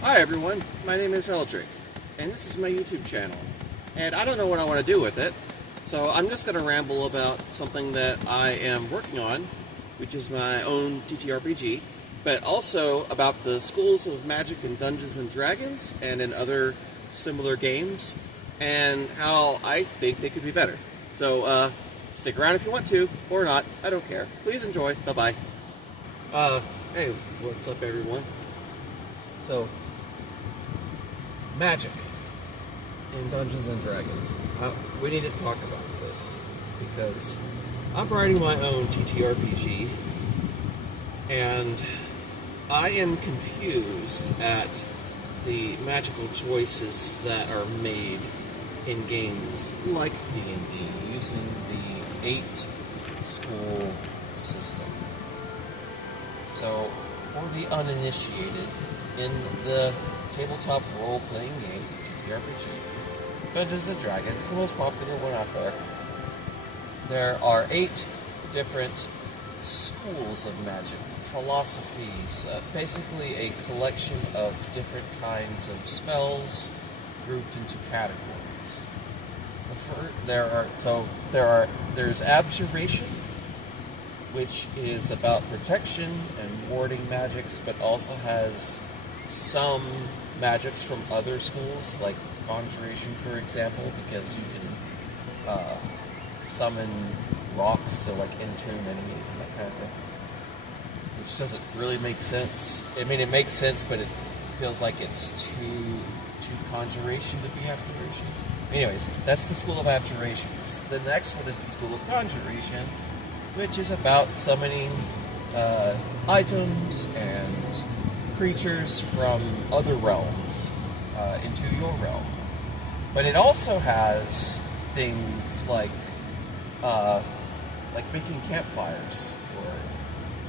Hi everyone, my name is Eldric, and this is my YouTube channel. And I don't know what I want to do with it, so I'm just going to ramble about something that I am working on, which is my own TTRPG, but also about the schools of magic in Dungeons and Dragons and in other similar games, and how I think they could be better. So, stick around if you want to, or not, I don't care. Please enjoy, bye-bye. Hey, what's up everyone? So, magic in Dungeons and Dragons. We need to talk about this because I'm writing my own TTRPG and I am confused at the magical choices that are made in games like D&D using the 8 school system. So, for the uninitiated, in the tabletop role-playing game, TTRPG, Dungeons & Dragons, the most popular one out there are 8 different schools of magic, philosophies, basically a collection of different kinds of spells grouped into categories. There's abjuration, which is about protection and warding magics, but also has some magics from other schools, like conjuration, for example, because you can summon rocks to like entomb enemies and that kind of thing, which doesn't really make sense. I mean, it makes sense, but it feels like it's too conjuration to be abjuration. Anyways, that's the school of abjurations. The next one is the school of conjuration, which is about summoning items and creatures from other realms into your realm. But it also has things like making campfires,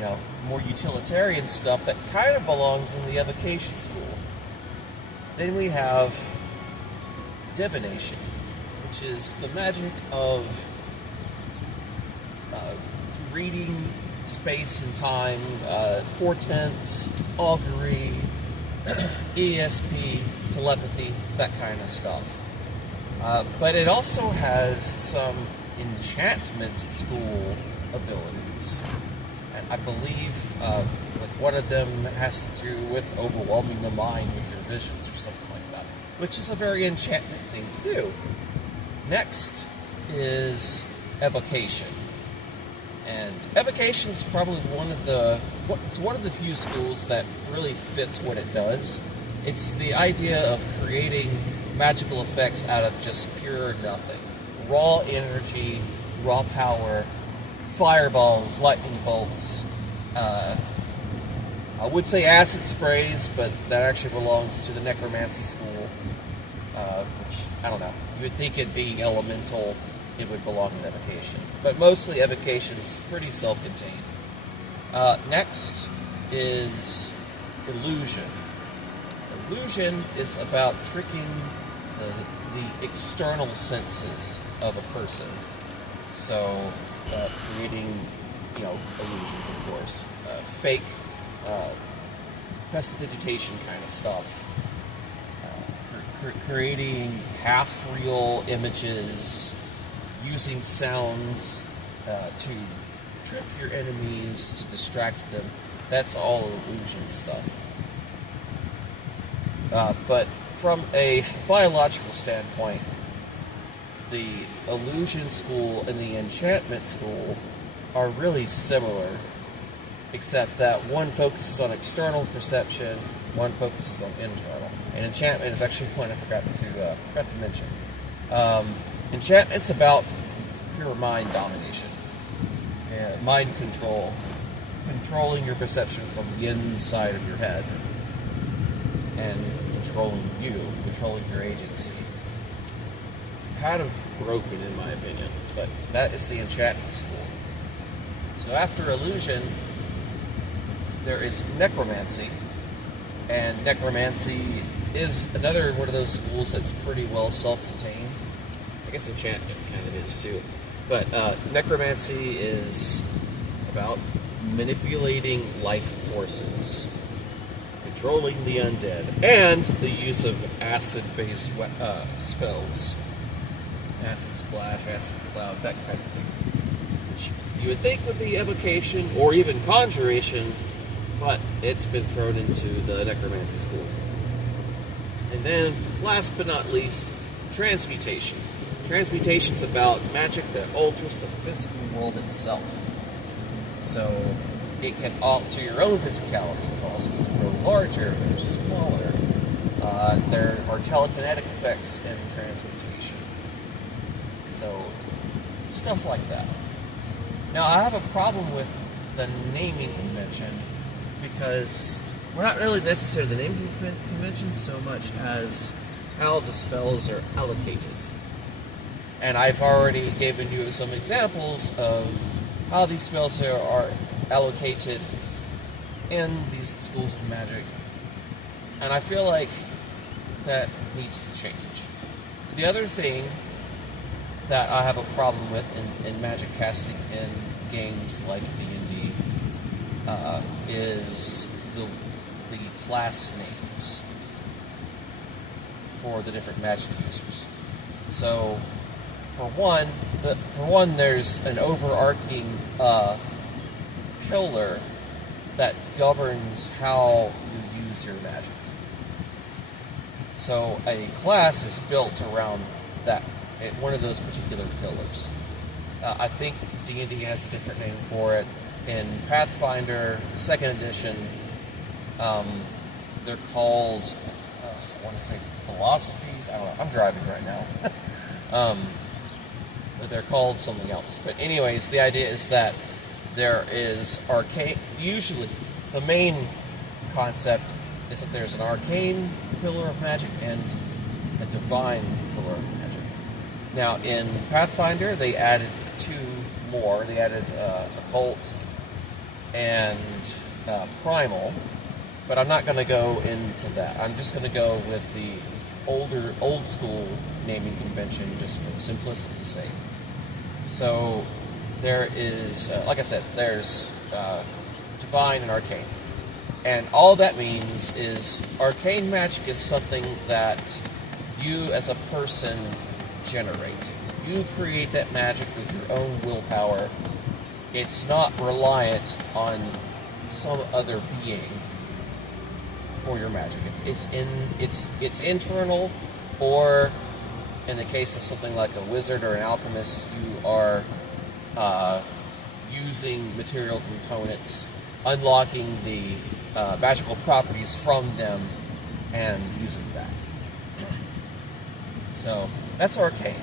or more utilitarian stuff that kind of belongs in the evocation school. Then we have divination, which is the magic of reading space and time, portents, augury, ESP, telepathy, that kind of stuff. But it also has some enchantment school abilities. And I believe one of them has to do with overwhelming the mind with your visions or something like that, which is a very enchantment thing to do. Next is evocation. And evocation is probably one of the few schools that really fits what it does. It's the idea of creating magical effects out of just pure nothing. Raw energy, raw power, fireballs, lightning bolts. I would say acid sprays, but that actually belongs to the necromancy school, which, I don't know. You would think it being elemental, it would belong in evocation. But mostly evocation is pretty self-contained. Next is illusion. Illusion is about tricking the external senses of a person. So, creating, illusions, of course. Fake, prestidigitation kind of stuff. Creating half-real images, using sounds to trick your enemies, to distract them. That's all illusion stuff. But from a biological standpoint, the illusion school and the enchantment school are really similar, except that one focuses on external perception, one focuses on internal. And enchantment is actually one I forgot to mention. Enchantment's about pure mind domination, mind control, controlling your perception from the inside of your head, and controlling your agency. Kind of broken in my opinion, but that is the enchantment school. So after illusion, there is necromancy, and necromancy is another one of those schools that's pretty well self-contained. I guess enchantment kind of is too. But necromancy is about manipulating life forces, controlling the undead, and the use of acid-based spells. Acid splash, acid cloud, that kind of thing. Which you would think would be evocation or even conjuration, but it's been thrown into the necromancy school. And then, last but not least, transmutation. Transmutation's about magic that alters the physical world itself. So, it can alter your own physicality. It can also grow larger or smaller. There are telekinetic effects in transmutation. So, stuff like that. Now, I have a problem with the naming convention because we're not really necessarily the naming convention so much as how the spells are allocated. And I've already given you some examples of how these spells are allocated in these schools of magic. And I feel like that needs to change. The other thing that I have a problem with in magic casting in games like D&D is the class names for the different magic users. So, for one, there's an overarching pillar that governs how you use your magic. So, a class is built around that, one of those particular pillars. I think D&D has a different name for it. In Pathfinder 2nd edition, they're called, I want to say philosophies. I don't know. I'm driving right now. But they're called something else. But anyways, the idea is that there is arcane. Usually, the main concept is that there's an arcane pillar of magic and a divine pillar of magic. Now, in Pathfinder, they added two more. They added occult and primal. But I'm not going to go into that. I'm just going to go with the old school naming convention, just for simplicity's sake. So there is, like I said, there's divine and arcane. And all that means is arcane magic is something that you as a person generate. You create that magic with your own willpower. It's not reliant on some other being for your magic. It's internal, or in the case of something like a wizard or an alchemist, you are using material components, unlocking the magical properties from them, and using that. So that's arcane.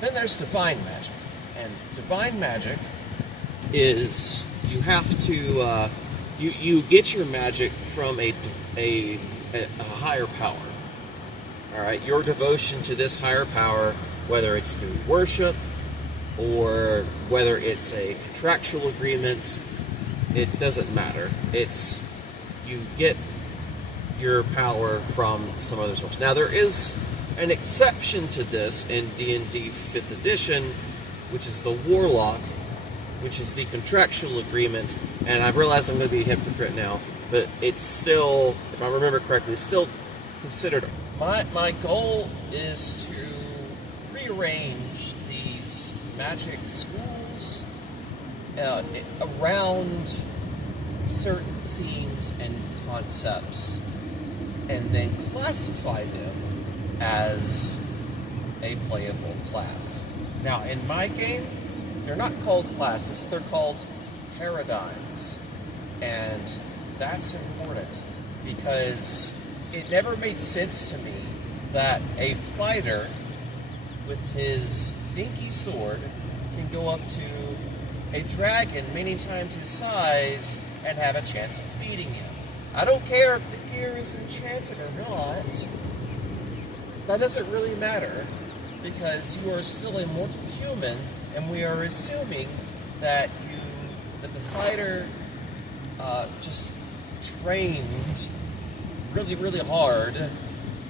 Then there's divine magic, and divine magic is you have to you get your magic from a higher power. All right, your devotion to this higher power, whether it's through worship or whether it's a contractual agreement, it doesn't matter. It's you get your power from some other source. Now, there is an exception to this in D&D 5th edition, which is the Warlock, which is the contractual agreement, and I realize I'm going to be a hypocrite now, but it's still, if I remember correctly, it's still considered. My goal is to rearrange these magic schools around certain themes and concepts, and then classify them as a playable class. Now, in my game, they're not called classes, they're called paradigms. And that's important because it never made sense to me that a fighter with his dinky sword can go up to a dragon many times his size and have a chance of beating him. I don't care if the gear is enchanted or not. That doesn't really matter because you are still a mortal human, and we are assuming that the fighter just trained really, really hard,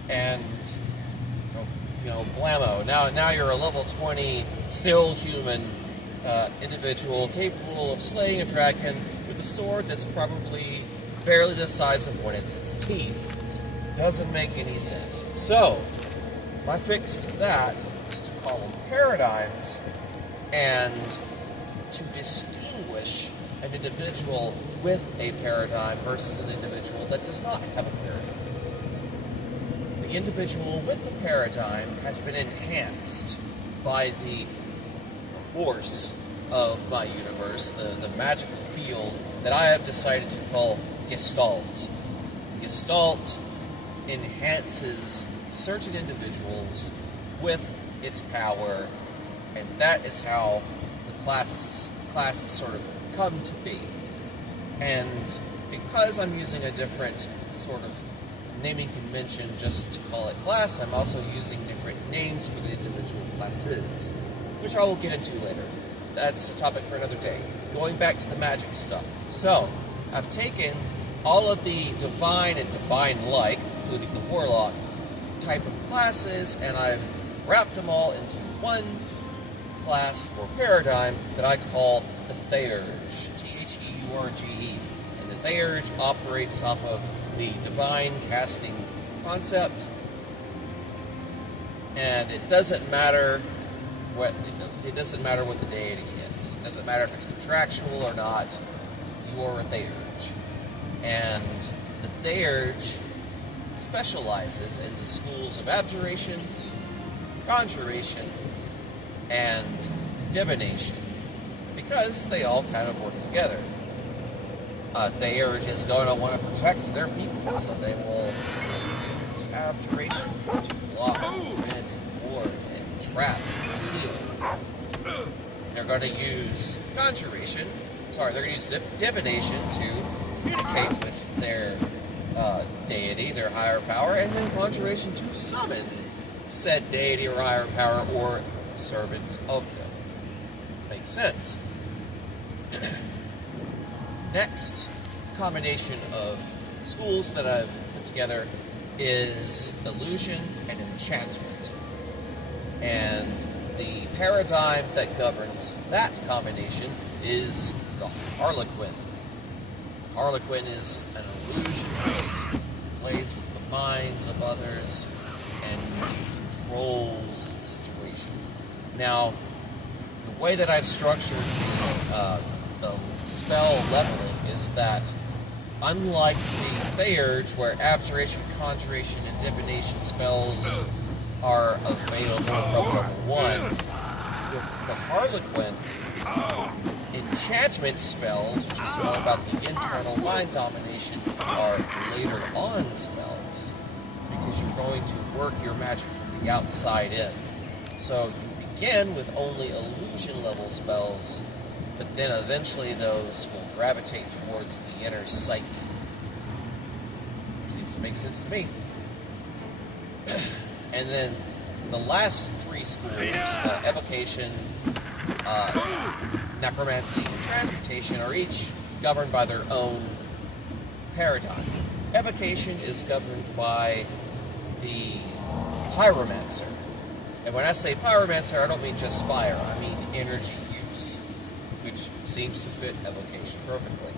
and blammo. Now you're a level 20, still human individual capable of slaying a dragon with a sword that's probably barely the size of one of its teeth. Doesn't make any sense. So, my fix to that is to call them paradigms, and to distinguish an individual with a paradigm versus an individual that does not have a paradigm. The individual with the paradigm has been enhanced by the force of my universe, the magical field that I have decided to call Gestalt. Gestalt enhances certain individuals with its power, and that is how the classes sort of come to be. And because I'm using a different sort of naming convention just to call it class, I'm also using different names for the individual classes, which I will get into later. That's a topic for another day. Going back to the magic stuff. So, I've taken all of the divine and divine-like, including the warlock, type of classes, and I've wrapped them all into one class or paradigm that I call the Theurge, Theurge. And the Theurge operates off of the divine casting concept, and it doesn't matter what the deity is. It doesn't matter if it's contractual or not. You're a Theurge, and the Theurge specializes in the schools of abjuration, conjuration, and divination, because they all kind of work together. Theurge is going to want to protect their people, so they will use abjuration to block, prevent, and ward, and trap, and seal. They're going to use they're going to use divination to communicate with their deity, their higher power, and then conjuration to summon said deity or higher power or servants of them. Makes sense. Next combination of schools that I've put together is illusion and enchantment. And the paradigm that governs that combination is the Harlequin. Harlequin is an illusionist, plays with the minds of others, and controls the situation. Now, the way that I've structured the spell leveling is that, unlike the Theurge, where abjuration, conjuration, and divination spells are available from level 1, with the Harlequin, enchantment spells, which is more about the internal mind domination, are later on spells, because you're going to work your magic from the outside in. So you begin with only illusion level spells, but then eventually those will gravitate towards the inner psyche. Seems to make sense to me. And then the last three schools, evocation, necromancy, and transmutation, are each governed by their own paradigm. Evocation is governed by the pyromancer. And when I say pyromancer, I don't mean just fire, I mean energy use, which seems to fit evocation perfectly.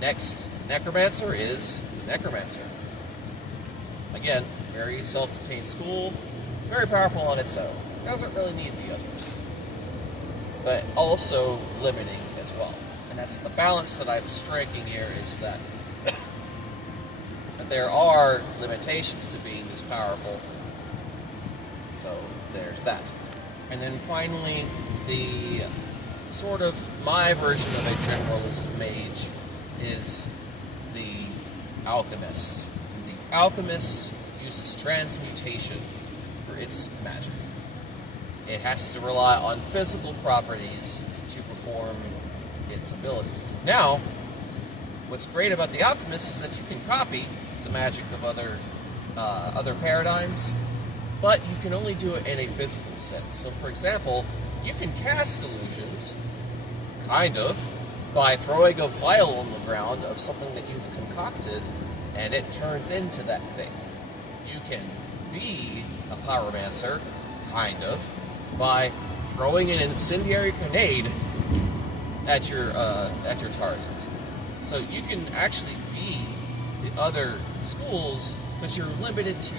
Next, necromancer is necromancer. Again, very self-contained school, very powerful on its own. Doesn't really need the others. But also limiting as well. And that's the balance that I'm striking here, is that there are limitations to being this powerful. So there's that. And then finally, the sort of my version of a generalist mage is the alchemist. The alchemist uses transmutation for its magic. It has to rely on physical properties to perform its abilities. Now, what's great about the alchemist is that you can copy the magic of other paradigms, but you can only do it in a physical sense. So, for example, you can cast illusions, kind of, by throwing a vial on the ground of something that you've concocted, and it turns into that thing. You can be a pyromancer, kind of, by throwing an incendiary grenade at your target. So you can actually be other schools, but you're limited to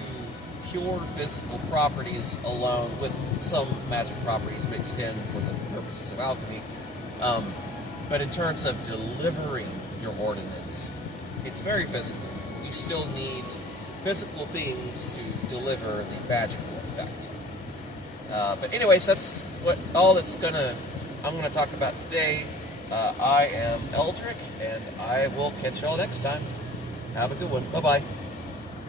pure physical properties alone, with some magic properties mixed in for the purposes of alchemy. But in terms of delivering your ordinance, it's very physical. You still need physical things to deliver the magical effect. But anyways, that's I'm gonna talk about today. I am Eldric, and I will catch y'all next time. Have a good one. Bye-bye.